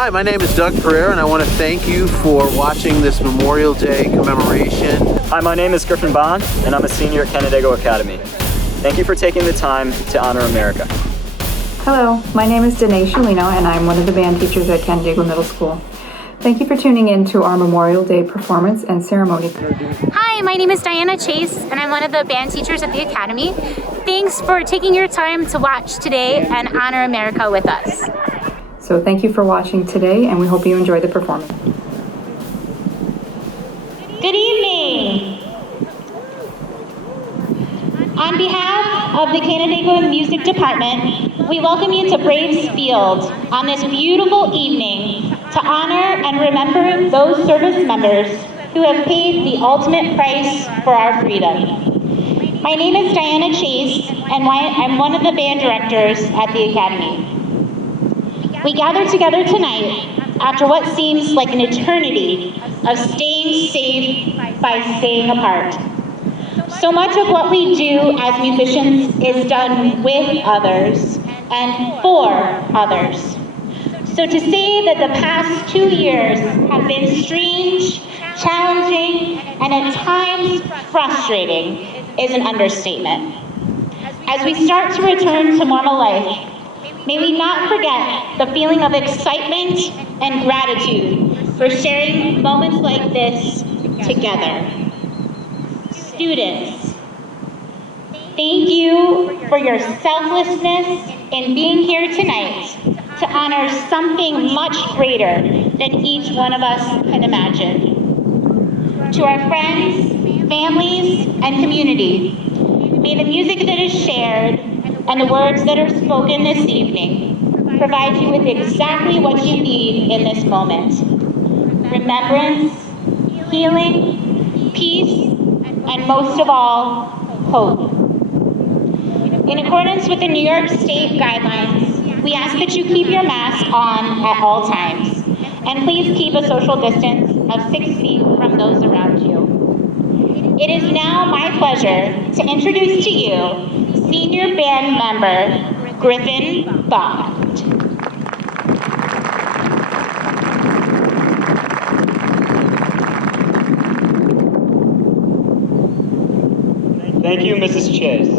Hi, my name is Doug Pereira, and I want to thank you for watching this Memorial Day commemoration. Hi, my name is Griffin Bond, and I'm a senior at Canandaigua Academy. Thank you for taking the time to honor America. Hello, my name is Danae Shalino, and I'm one of the band teachers at Canandaigua Middle School. Thank you for tuning in to our Memorial Day performance and ceremony. Hi, my name is Diana Chase, and I'm one of the band teachers at the Academy. Thanks for taking your time to watch today and honor America with us. So thank you for watching today, and we hope you enjoy the performance. Good evening. On behalf of the Canandaigua Music Department, we welcome you to Braves Field on this beautiful evening to honor and remember those service members who have paid the ultimate price for our freedom. My name is Diana Chase, and I'm one of the band directors at the Academy. We gather together tonight after what seems like an eternity of staying safe by staying apart. So much of what we do as musicians is done with others and for others. So to say that the past 2 years have been strange, challenging, and at times frustrating is an understatement. As we start to return to normal life, may we not forget the feeling of excitement and gratitude for sharing moments like this together. Students, thank you for your selflessness in being here tonight to honor something much greater than each one of us can imagine. To our friends, families, and community, may the music that is shared and the words that are spoken this evening provide you with exactly what you need in this moment. Remembrance, healing, peace, and most of all, hope. In accordance with the New York State guidelines, we ask that you keep your mask on at all times, and please keep a social distance of 6 feet from those around you. It is now my pleasure to introduce to you Senior Band Member Griffin Bond. Thank you, Mrs. Chase.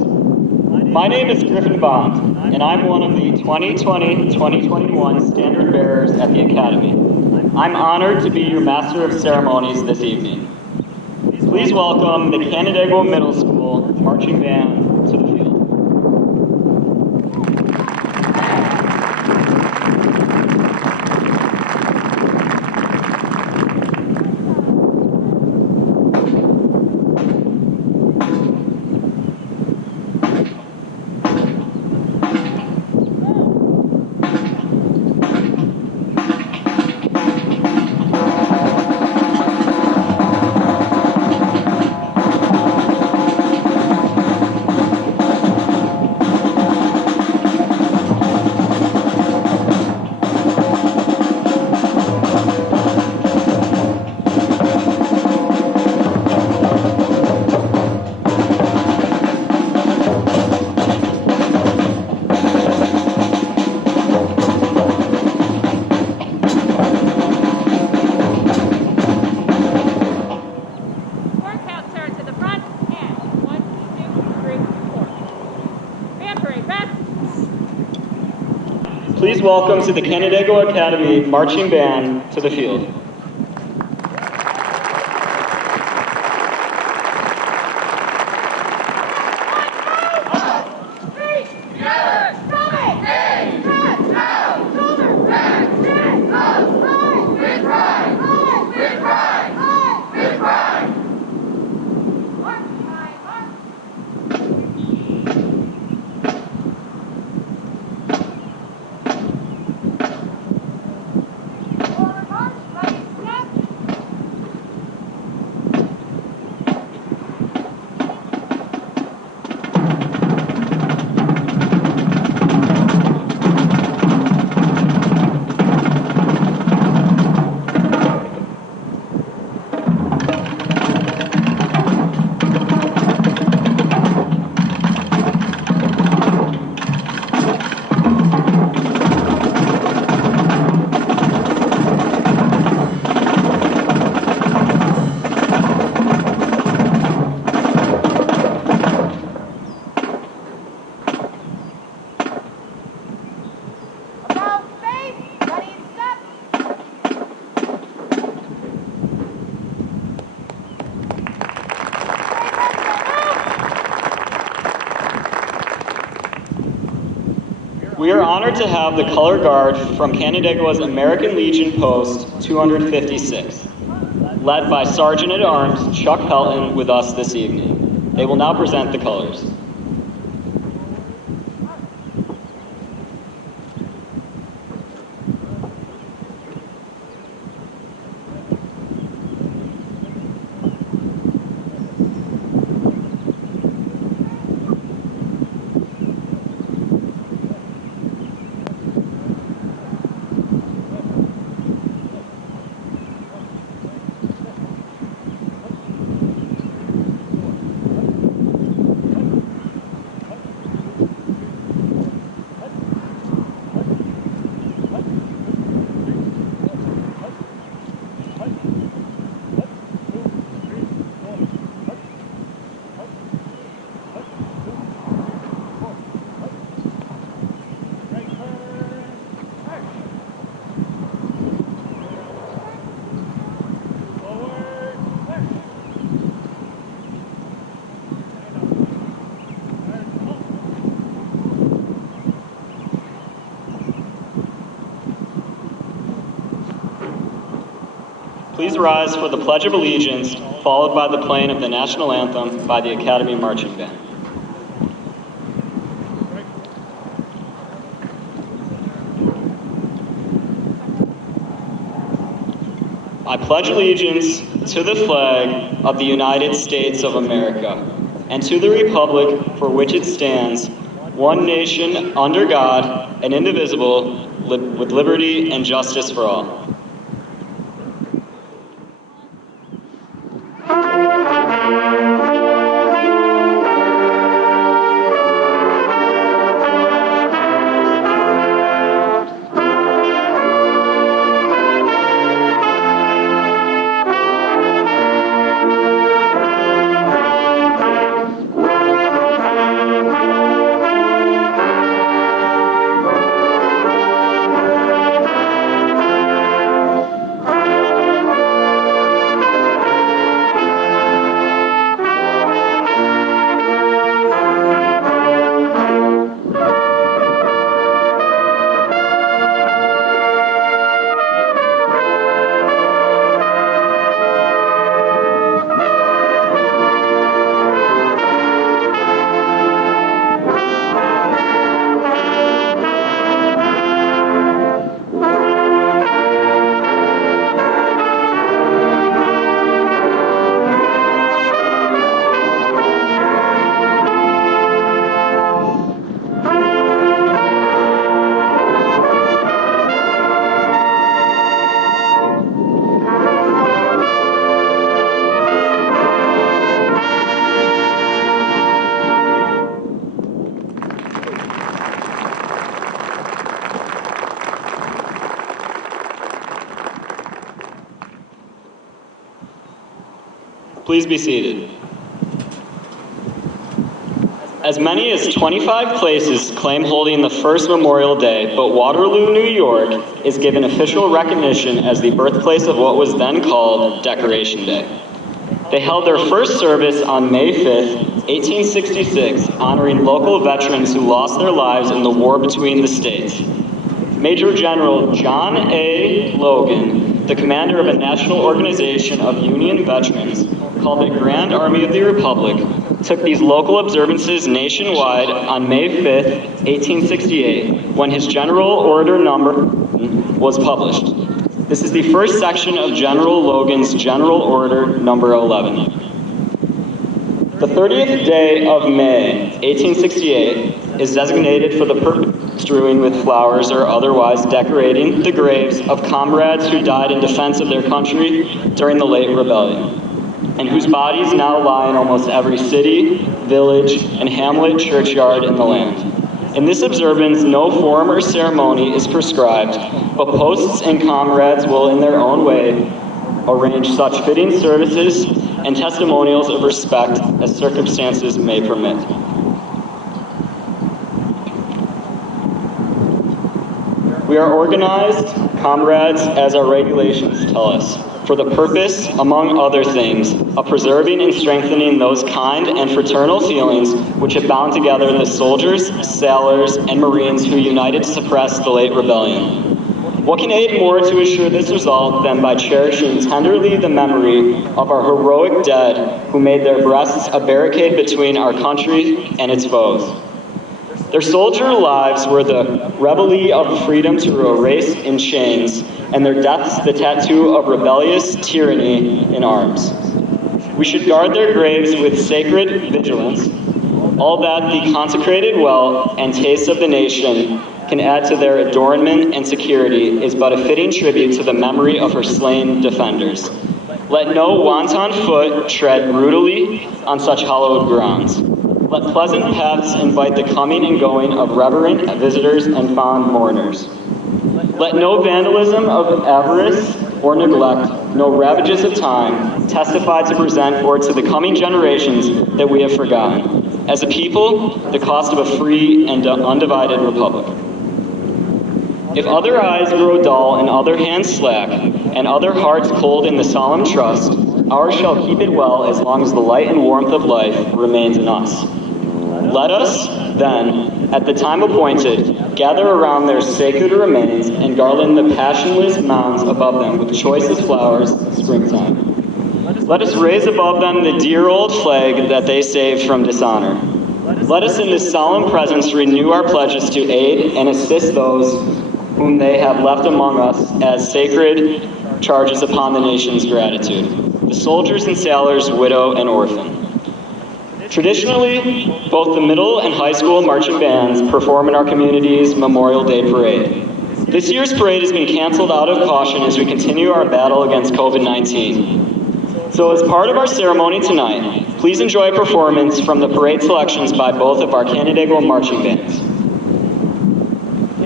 My name is Griffin Bond, and I'm one of the 2020-2021 Standard Bearers at the Academy. I'm honored to be your Master of Ceremonies this evening. Please welcome the Canandaigua Middle School Marching Band to the field. Please welcome to the Canandaigua Academy Marching Band to the field. Right. honored to have the color guard from Canandaigua's American Legion Post 256, led by Sergeant at Arms Chuck Pelton, with us this evening. They will now present the colors. Please rise for the Pledge of Allegiance, followed by the playing of the National Anthem by the Academy Marching Band. I pledge allegiance to the flag of the United States of America and to the republic for which it stands, one nation under God and indivisible, with liberty and justice for all. Please be seated. As many as 25 places claim holding the first Memorial Day, but Waterloo, New York is given official recognition as the birthplace of what was then called Decoration Day. They held their first service on May 5th, 1866, honoring local veterans who lost their lives in the war between the states. Major General John A. Logan, the commander of a national organization of Union veterans called the Grand Army of the Republic, took these local observances nationwide on May 5th, 1868, when his General Order Number was published. This is the first section of General Logan's General Order Number 11. The 30th day of May, 1868, is designated for the purpose of strewing with flowers or otherwise decorating the graves of comrades who died in defense of their country during the late rebellion, and whose bodies now lie in almost every city, village, and hamlet churchyard in the land. In this observance, no form or ceremony is prescribed, but posts and comrades will, in their own way, arrange such fitting services and testimonials of respect as circumstances may permit. We are organized, comrades, as our regulations tell us, for the purpose, among other things, of preserving and strengthening those kind and fraternal feelings which have bound together the soldiers, sailors, and Marines who united to suppress the late rebellion. What can aid more to assure this result than by cherishing tenderly the memory of our heroic dead who made their breasts a barricade between our country and its foes? Their soldier lives were the reveille of freedom to a race in chains, and their deaths the tattoo of rebellious tyranny in arms. We should guard their graves with sacred vigilance. All that the consecrated well and taste of the nation can add to their adornment and security is but a fitting tribute to the memory of her slain defenders. Let no wanton foot tread brutally on such hallowed grounds. Let pleasant paths invite the coming and going of reverent visitors and fond mourners. Let no vandalism of avarice or neglect, no ravages of time, testify to present or to the coming generations that we have forgotten. As a people, the cost of a free and undivided republic. If other eyes grow dull and other hands slack, and other hearts cold in the solemn trust, ours shall keep it well as long as the light and warmth of life remains in us. Let us, then, at the time appointed, gather around their sacred remains and garland the passionless mounds above them with choicest flowers of springtime. Let us raise above them the dear old flag that they saved from dishonor. Let us in this solemn presence renew our pledges to aid and assist those whom they have left among us as sacred charges upon the nation's gratitude, the soldiers and sailors, widow and orphan. Traditionally, both the middle and high school marching bands perform in our community's Memorial Day Parade. This year's parade has been canceled out of caution as we continue our battle against COVID-19. So as part of our ceremony tonight, please enjoy a performance from the parade selections by both of our Canandaigua marching bands.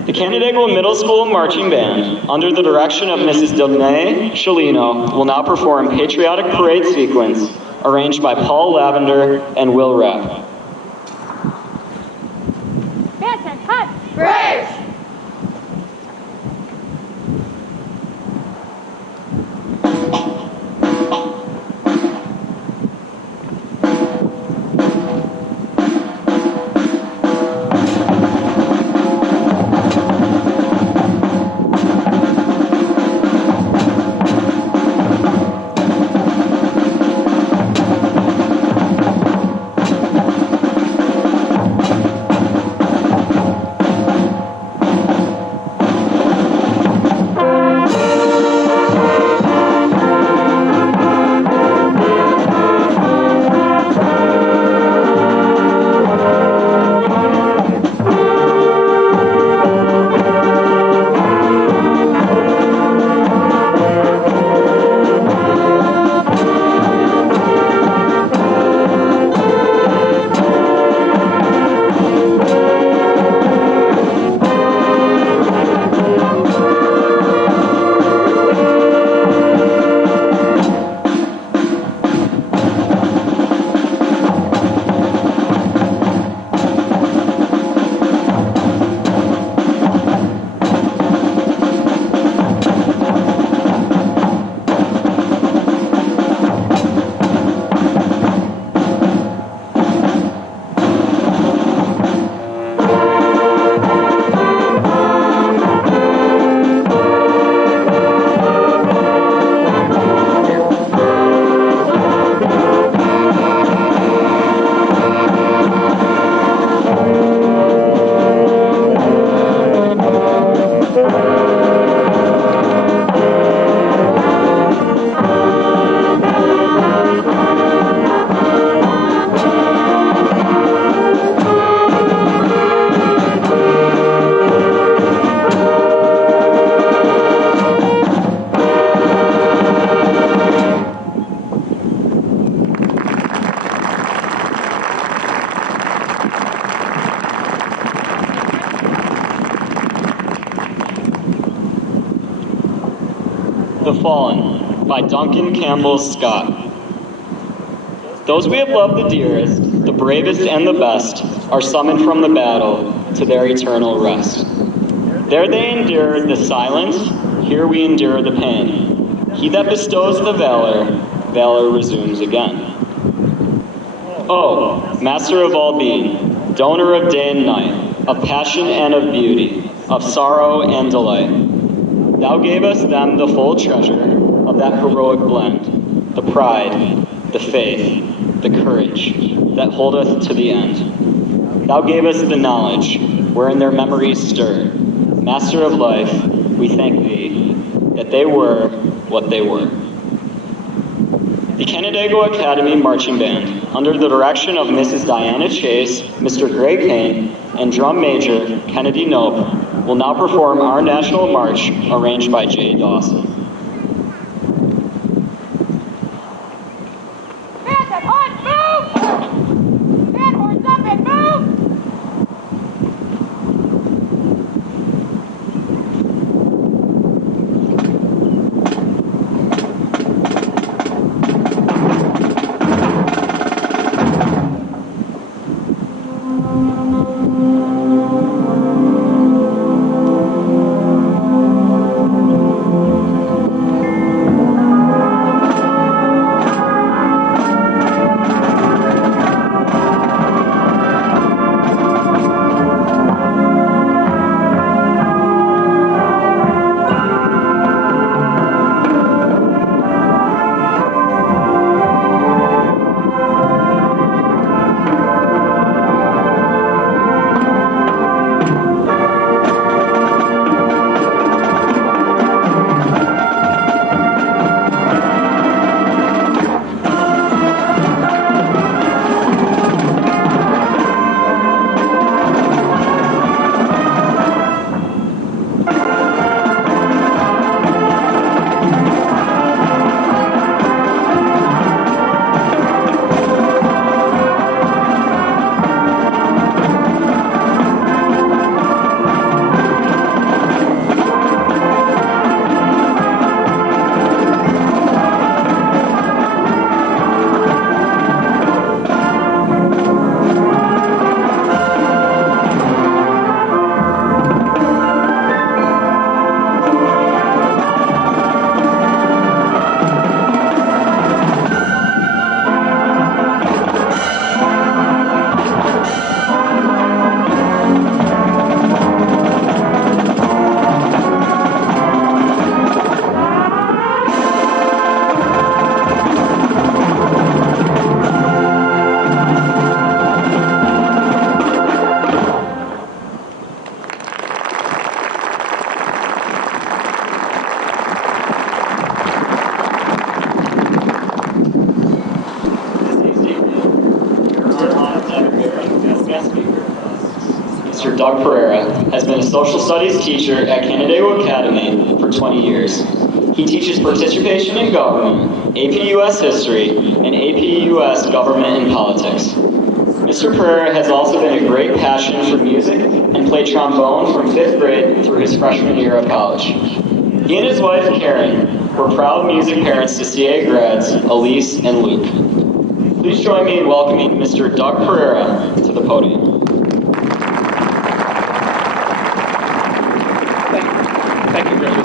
The Canandaigua Middle School Marching Band, under the direction of Mrs. Danae Shalino, will now perform Patriotic Parade Sequence, arranged by Paul Lavender and Will Rapp. Dancing, hut, braves! The Fallen by Duncan Campbell Scott. Those we have loved the dearest, the bravest and the best, are summoned from the battle to their eternal rest. There they endured the silence, here we endure the pain. He that bestows the valor, valor resumes again. O, master of all being, donor of day and night, of passion and of beauty, of sorrow and delight. Thou gavest them the full treasure of that heroic blend, the pride, the faith, the courage that holdeth to the end. Thou gavest the knowledge wherein their memories stir. Master of life, we thank thee that they were what they were. The Canandaigua Academy Marching Band, under the direction of Mrs. Diana Chase, Mr. Greg Kane, and Drum Major Kennedy Nope, will now perform our national march arranged by Jay Dawson. Mr. Doug Pereira has been a social studies teacher at Canandaigua Academy for 20 years. He teaches participation in government, AP US history, and AP US government and politics. Mr. Pereira has also been a great passion for music and played trombone from 5th grade through his freshman year of college. He and his wife, Karen, were proud music parents to CA grads, Elise and Luke. Please join me in welcoming Mr. Doug Pereira to the podium. Thank you, Griffin.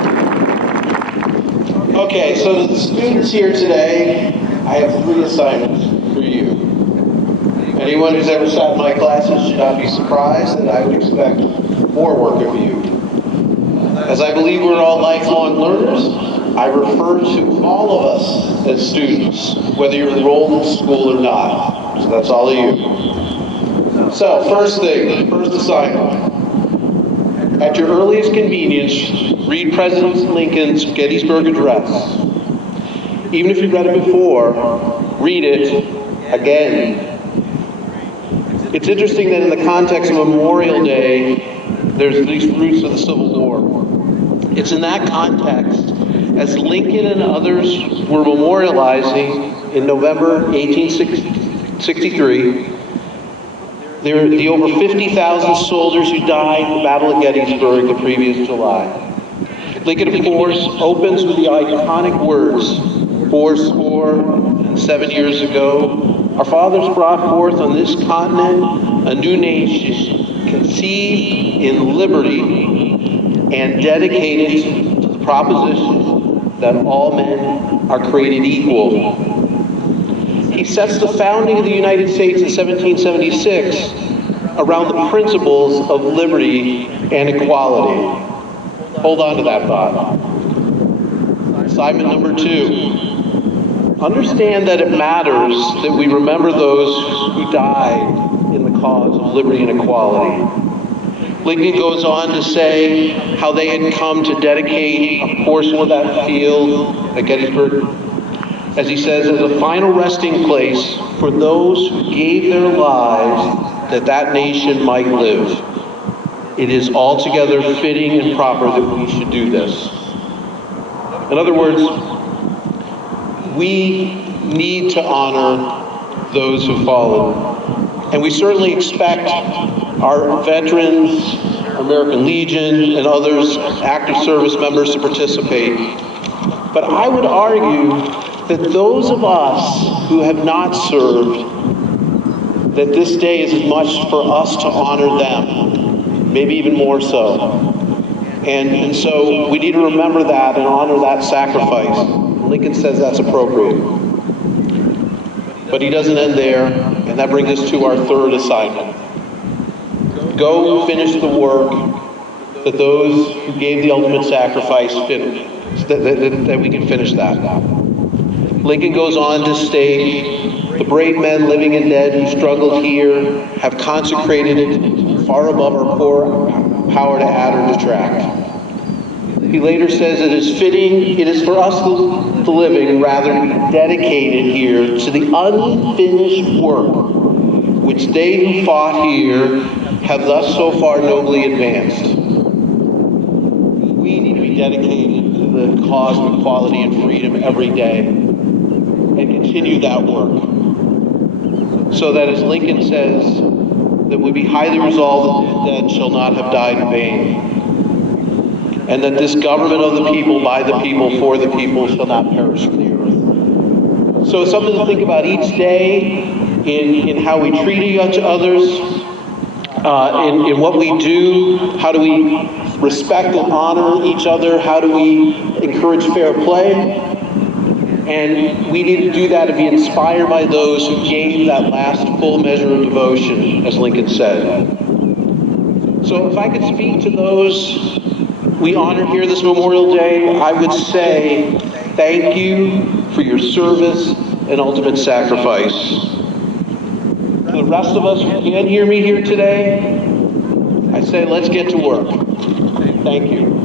Okay, so the students here today, I have 3 assignments for you. Anyone who's ever sat in my classes should not be surprised that I would expect more work of you. As I believe we're all lifelong learners, I refer to all of us as students, whether you're enrolled in school or not. So that's all of you. So, first assignment. At your earliest convenience, read President Lincoln's Gettysburg Address. Even if you've read it before, read it again. It's interesting that in the context of Memorial Day, there's these roots of the Civil War. It's in that context, as Lincoln and others were memorializing in November 1863, the over 50,000 soldiers who died in the Battle of Gettysburg the previous July. Lincoln, of course, opens with the iconic words, 77 years ago, our fathers brought forth on this continent a new nation, conceived in liberty and dedicated to the proposition that all men are created equal. He sets the founding of the United States in 1776 around the principles of liberty and equality. Hold on to that thought. Assignment number 2. Understand that it matters that we remember those who died in the cause of liberty and equality. Lincoln goes on to say how they had come to dedicate a portion of that field at Gettysburg, as he says, as a final resting place for those who gave their lives that that nation might live. It is altogether fitting and proper that we should do this. In other words, we need to honor those who've fallen. And we certainly expect our veterans, American Legion, and others, active service members to participate. But I would argue that those of us who have not served, that this day is as much for us to honor them, maybe even more so. And so we need to remember that and honor that sacrifice. Lincoln says that's appropriate. But he doesn't end there, and that brings us to our third assignment. Go finish the work that those who gave the ultimate sacrifice finished, that we can finish that. Lincoln goes on to state, the brave men living and dead who struggled here have consecrated it far above our poor power to add or detract. He later says it is fitting, it is for us the living, rather, to be dedicated here to the unfinished work which they who fought here have thus so far nobly advanced. We need to be dedicated to the cause of equality and freedom every day and continue that work. So that, as Lincoln says, that we be highly resolved that the dead shall not have died in vain, and that this government of the people, by the people, for the people, shall not perish from the earth. So it's something to think about each day in how we treat each others, in what we do, how do we respect and honor each other, how do we encourage fair play, and we need to do that and be inspired by those who gave that last full measure of devotion, as Lincoln said. So if I could speak to those we honor here this Memorial Day, I would say thank you for your service and ultimate sacrifice. For the rest of us who can't hear me here today, I say let's get to work. Thank you.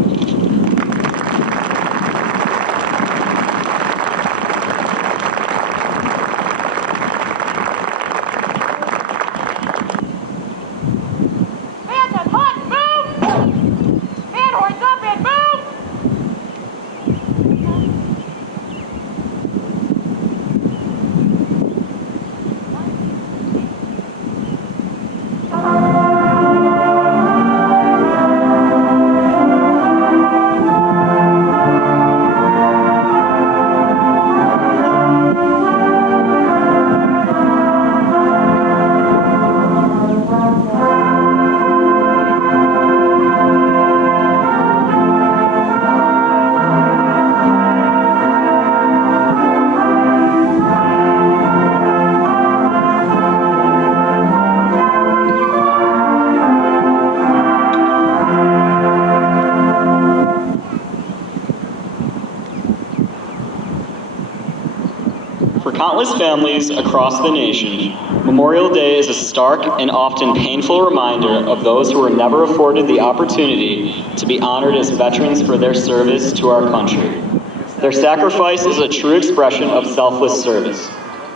Countless families across the nation, Memorial Day is a stark and often painful reminder of those who were never afforded the opportunity to be honored as veterans for their service to our country. Their sacrifice is a true expression of selfless service,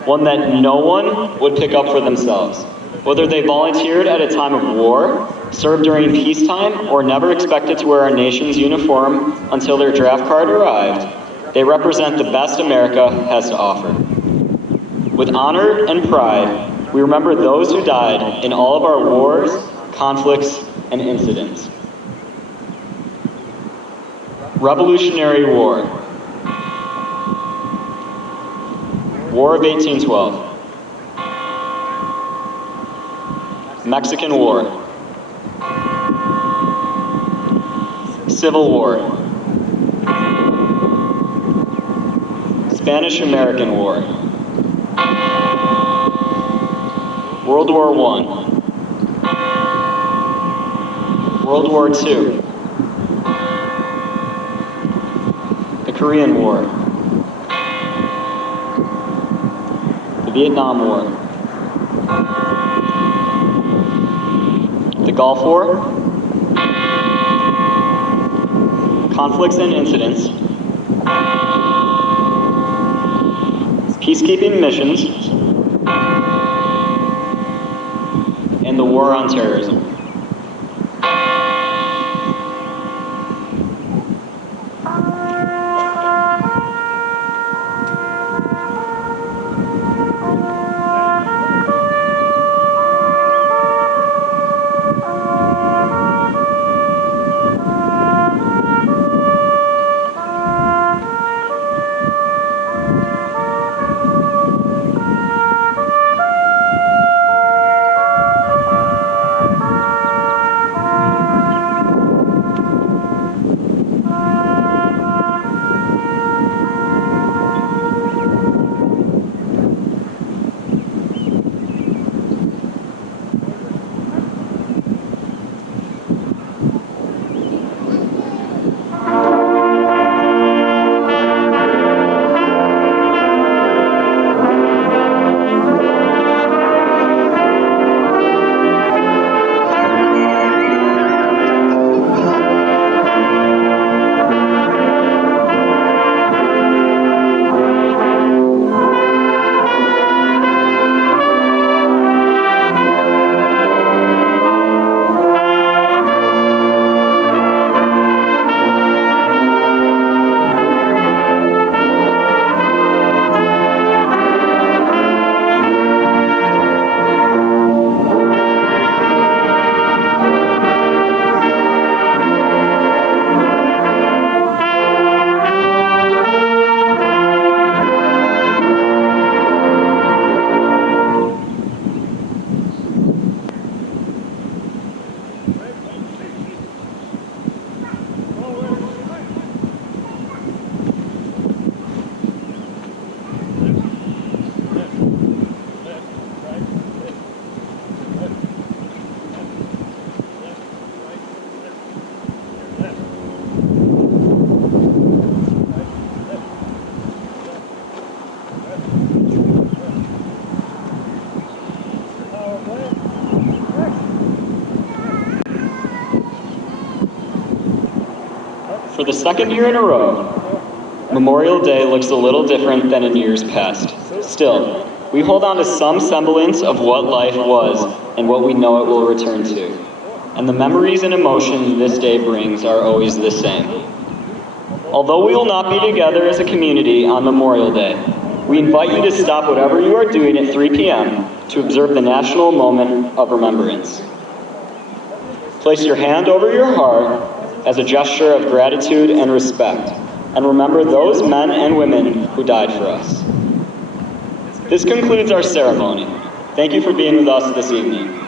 one that no one would pick up for themselves. Whether they volunteered at a time of war, served during peacetime, or never expected to wear our nation's uniform until their draft card arrived, they represent the best America has to offer. With honor and pride, we remember those who died in all of our wars, conflicts, and incidents. Revolutionary War. War of 1812. Mexican War. Civil War. Spanish-American War, World War I, World War II, the Korean War, the Vietnam War, the Gulf War, conflicts and incidents, peacekeeping missions, and the war on terrorism. For the second year in a row, Memorial Day looks a little different than in years past. Still, we hold on to some semblance of what life was and what we know it will return to. And the memories and emotion this day brings are always the same. Although we will not be together as a community on Memorial Day, we invite you to stop whatever you are doing at 3 p.m. to observe the national moment of remembrance. Place your hand over your heart as a gesture of gratitude and respect, and remember those men and women who died for us. This concludes our ceremony. Thank you for being with us this evening.